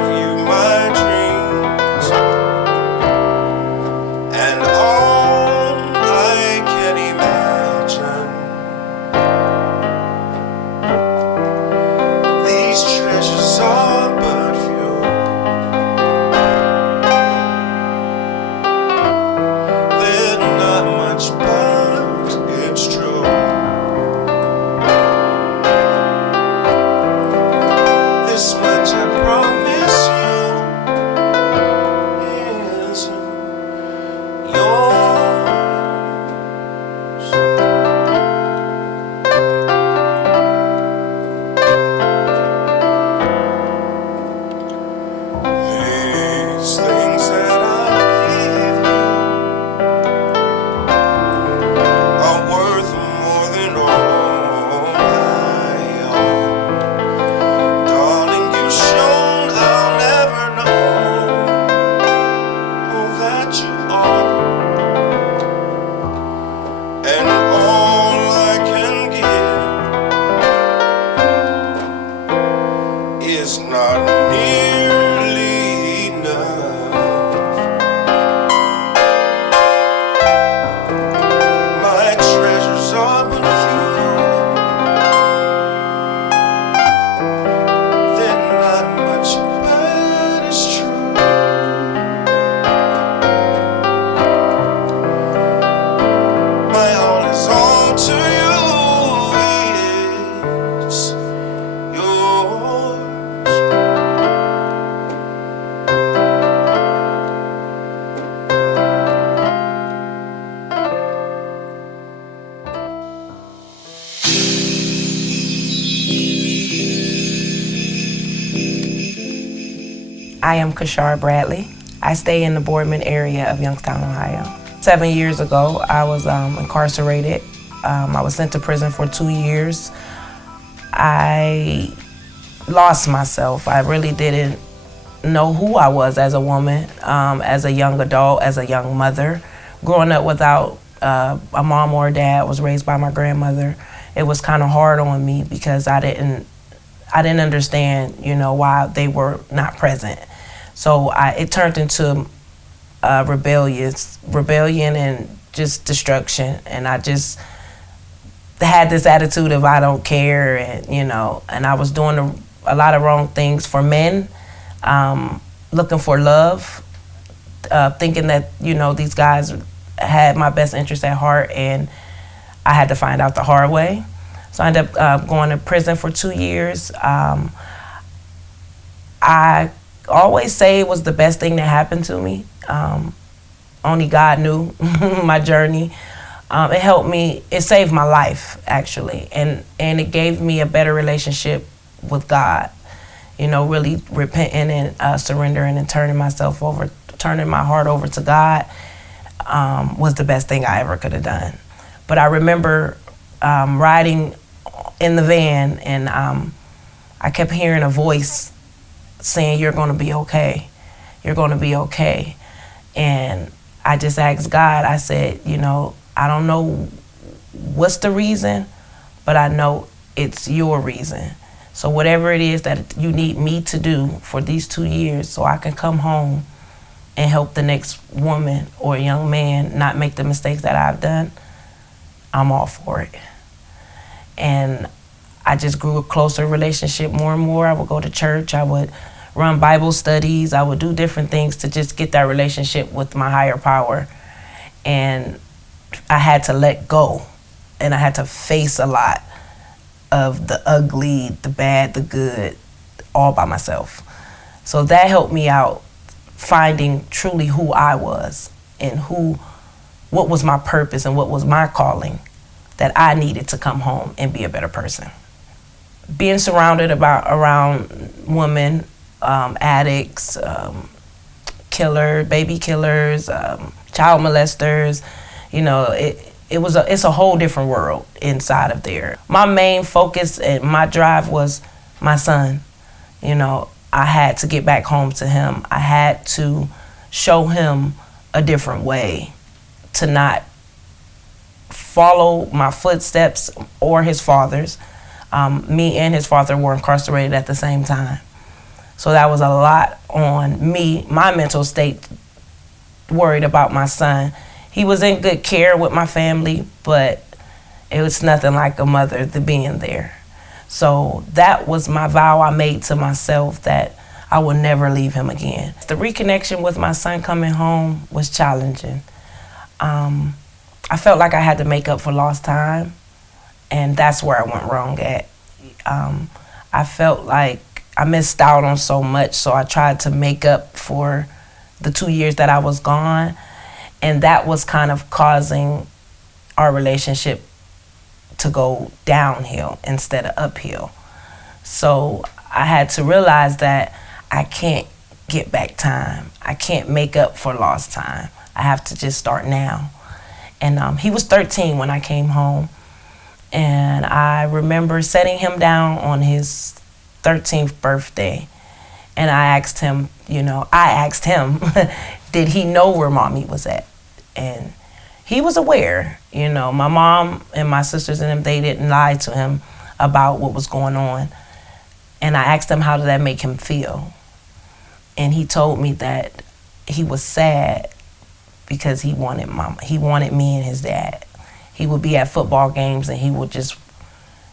I am Kashar Bradley. I stay in the Boardman area of Youngstown, Ohio. 7 years ago, I was incarcerated. I was sent to prison for 2 years. I lost myself. I really didn't know who I was as a woman, as a young adult, as a young mother. Growing up without a mom or a dad, was raised by my grandmother. It was kind of hard on me because I didn't understand, why they were not present. So it turned into rebellion and just destruction. And I just had this attitude of I don't care, and I was doing a lot of wrong things for men, looking for love, thinking that, these guys had my best interest at heart, and I had to find out the hard way. So I ended up going to prison for 2 years. I always say it was the best thing that happened to me. Only God knew my journey. It helped me, it saved my life, actually. And it gave me a better relationship with God. Really repenting and surrendering and turning my heart over to God was the best thing I ever could have done. But I remember riding in the van, and I kept hearing a voice saying, "You're going to be okay. You're going to be okay." And I just asked God, I said, I don't know what's the reason, but I know it's your reason. So whatever it is that you need me to do for these 2 years so I can come home and help the next woman or young man not make the mistakes that I've done, I'm all for it. And I just grew a closer relationship more and more. I would go to church, I would run Bible studies, I would do different things to just get that relationship with my higher power. And I had to let go, and I had to face a lot of the ugly, the bad, the good, all by myself. So that helped me out finding truly who I was and what was my purpose and what was my calling that I needed to come home and be a better person. Being surrounded around women, addicts, baby killers, child molesters, it's a whole different world inside of there. My main focus and my drive was my son. I had to get back home to him. I had to show him a different way, to not follow my footsteps or his father's. Me and his father were incarcerated at the same time. So that was a lot on me, my mental state, worried about my son. He was in good care with my family, but it was nothing like a mother to being there. So that was my vow I made to myself, that I would never leave him again. The reconnection with my son coming home was challenging. I felt like I had to make up for lost time, and that's where I went wrong at. I felt like I missed out on so much, so I tried to make up for the 2 years that I was gone, and that was kind of causing our relationship to go downhill instead of uphill. So I had to realize that I can't get back time. I can't make up for lost time. I have to just start now. And he was 13 when I came home, and I remember setting him down on his 13th birthday, and I asked him, did he know where mommy was at? And he was aware. My mom and my sisters and them, they didn't lie to him about what was going on. And I asked him, how did that make him feel? And he told me that he was sad because he wanted mama. He wanted me and his dad. He would be at football games and he would just,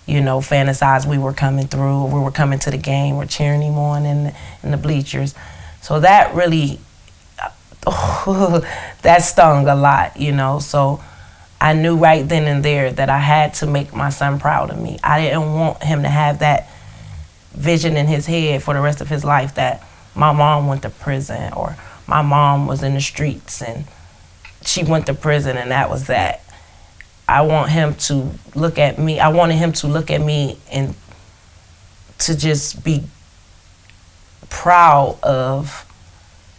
fantasize we were coming through, we were coming to the game, we're cheering him on in the bleachers. So that really, that stung a lot, So I knew right then and there that I had to make my son proud of me. I didn't want him to have that vision in his head for the rest of his life that my mom went to prison, or my mom was in the streets and she went to prison and that was that. I wanted him to look at me and to just be proud of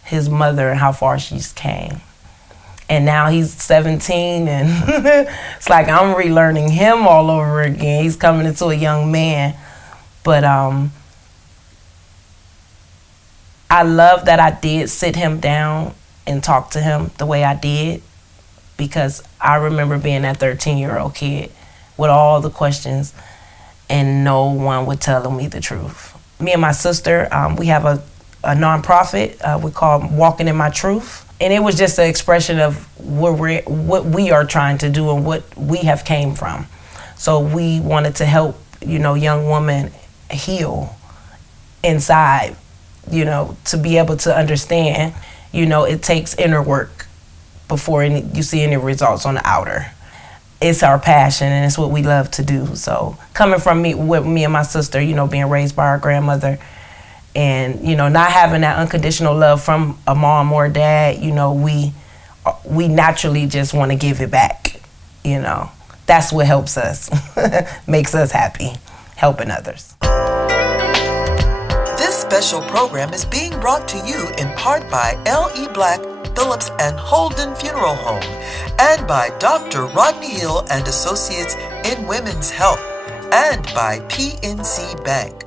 his mother and how far she's came. And now he's 17 and it's like I'm relearning him all over again. He's coming into a young man. But I love that I did sit him down and talk to him the way I did, because I remember being that 13-year-old kid with all the questions and no one would tell me the truth. Me and my sister, we have a nonprofit we call Walking in My Truth. And it was just an expression of what we are trying to do and what we have came from. So we wanted to help, young women heal inside, to be able to understand, it takes inner work before you see any results on the outer. It's our passion and it's what we love to do. So coming from me and my sister, being raised by our grandmother, and not having that unconditional love from a mom or a dad, we naturally just want to give it back. That's what helps us, makes us happy, helping others. This special program is being brought to you in part by L.E. Blaq, Phillips and Holden Funeral Home, and by Dr. Rodney Hill and Associates in Women's Health, and by PNC Bank.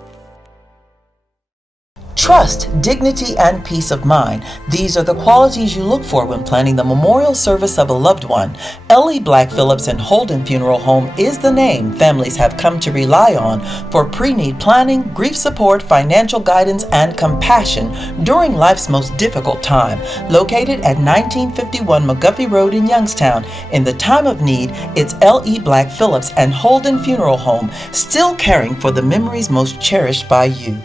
Trust, dignity, and peace of mind. These are the qualities you look for when planning the memorial service of a loved one. L.E. Blaq, Phillips and Holden Funeral Home is the name families have come to rely on for pre-need planning, grief support, financial guidance, and compassion during life's most difficult time. Located at 1951 McGuffey Road in Youngstown, in the time of need, it's L.E. Blaq, Phillips and Holden Funeral Home, still caring for the memories most cherished by you.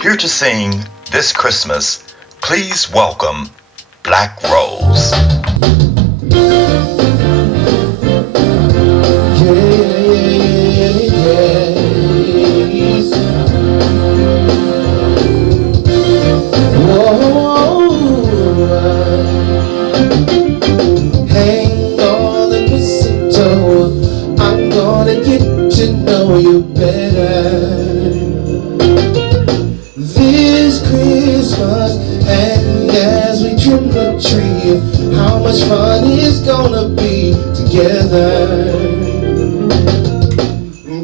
Here to sing this Christmas, please welcome Black Rose. Hang on the mistletoe, I'm gonna get to know you better. This Christmas, and as we trim the tree, how much fun it's gonna be together.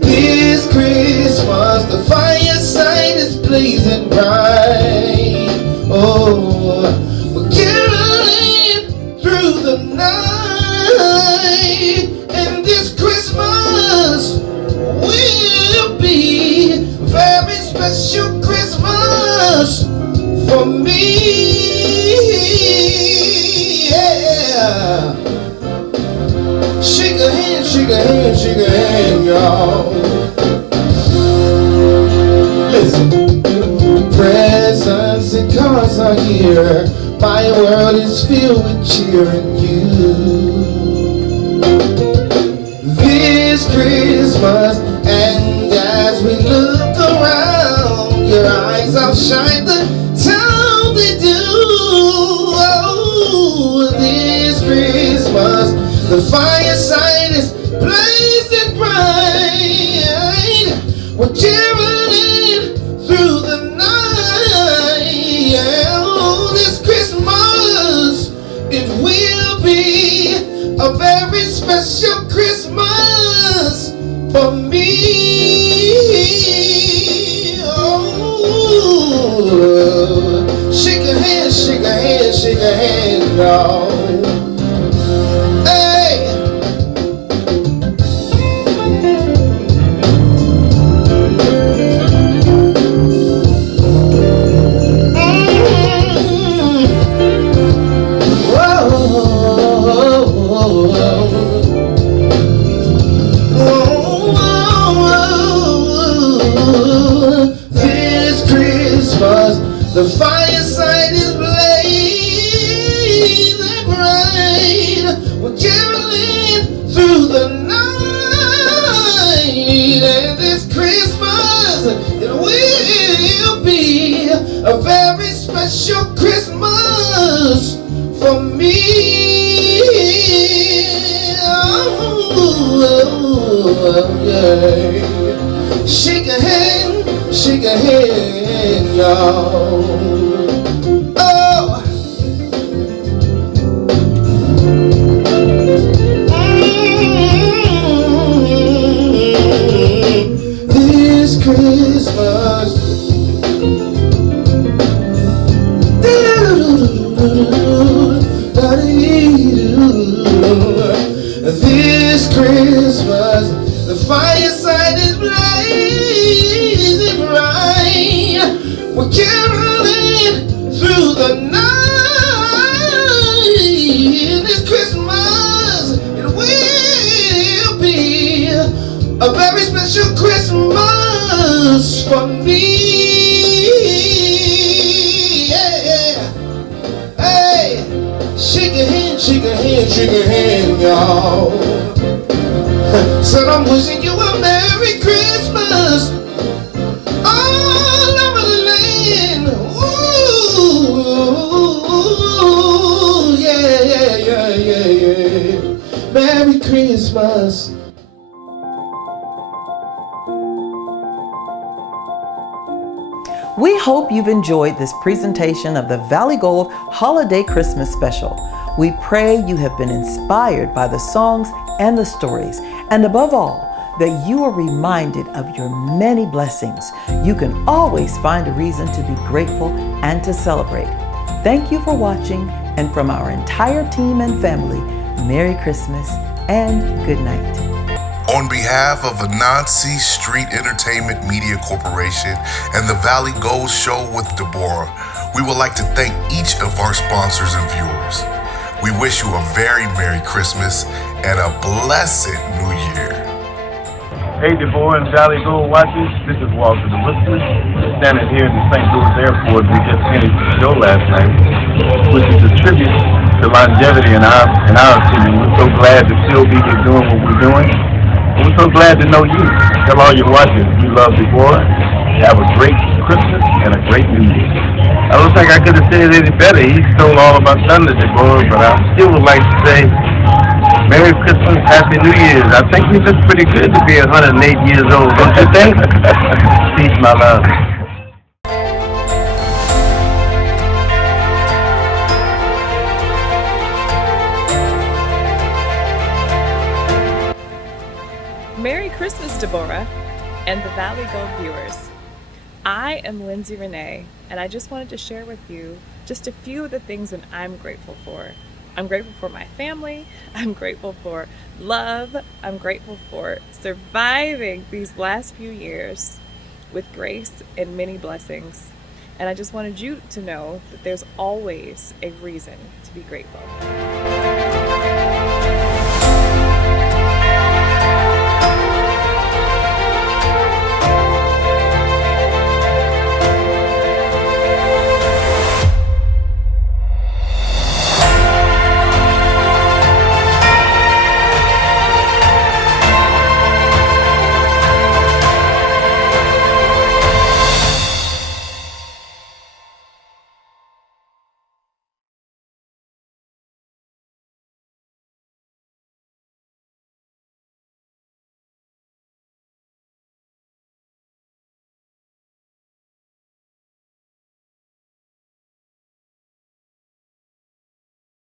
This Christmas, the fireside is blazing bright. Oh, we're caroling through the night, and this Christmas will be a very special Christmas for me. Yeah. Shake a hand, shake a hand, shake a hand, y'all. Listen, presents and cards are here. My world is filled with cheer and you. This Christmas, and as we look around, your eyes outshine the town they do. Oh, this Christmas, the fireside is blazing bright. We're caroling through the night. Oh, this Christmas, it will be a very special Christmas for me. Oh, shake a hand, shake a hand, shake a hand, y'all. Hey. This Christmas, the fireside is blazing bright. We're caroling through the night, and this Christmas, it will be a very special Christmas for me. Oh, yeah. Shake a hand, shake a hand. y'all. Oh. This Christmas. This Christmas, the fireside is blazing bright. We're caroling through the night. This Christmas, it will be a very special Christmas for me. Yeah. Hey, shake your hand, shake your hand, shake your hand, y'all. Said I'm wishing you a Merry Christmas all over the land. Ooh, yeah. Merry Christmas. We hope you've enjoyed this presentation of the Valley Gold Holiday Christmas Special. We pray you have been inspired by the songs and the stories, and above all, that you are reminded of your many blessings. You can always find a reason to be grateful and to celebrate. Thank you for watching, and from our entire team and family, Merry Christmas and good night. On behalf of Anansi Street Entertainment Media Corporation and the Valley Gold Show with Debórah, we would like to thank each of our sponsors and viewers. We wish you a very Merry Christmas and a blessed New Year. Hey, Debórah and Valley Gold watchers, this is Walter the Whispers, standing here in the St. Louis airport. We just finished the show last night, which is a tribute to longevity in our opinion. We're so glad to still be here doing what we're doing. And we're so glad to know you. Tell all your watchers you love Debórah. Have a great Christmas and a great New Year. I don't think I could have said it any better. He stole all of my thunder, Debórah, but I still would like to say Merry Christmas, Happy New Year's. I think we look pretty good to be 108 years old, don't you think? Peace, my love. Merry Christmas, Debórah, and the Valley Gold viewers. I am Lindsay Renea, and I just wanted to share with you just a few of the things that I'm grateful for. I'm grateful for my family. I'm grateful for love. I'm grateful for surviving these last few years with grace and many blessings. And I just wanted you to know that there's always a reason to be grateful.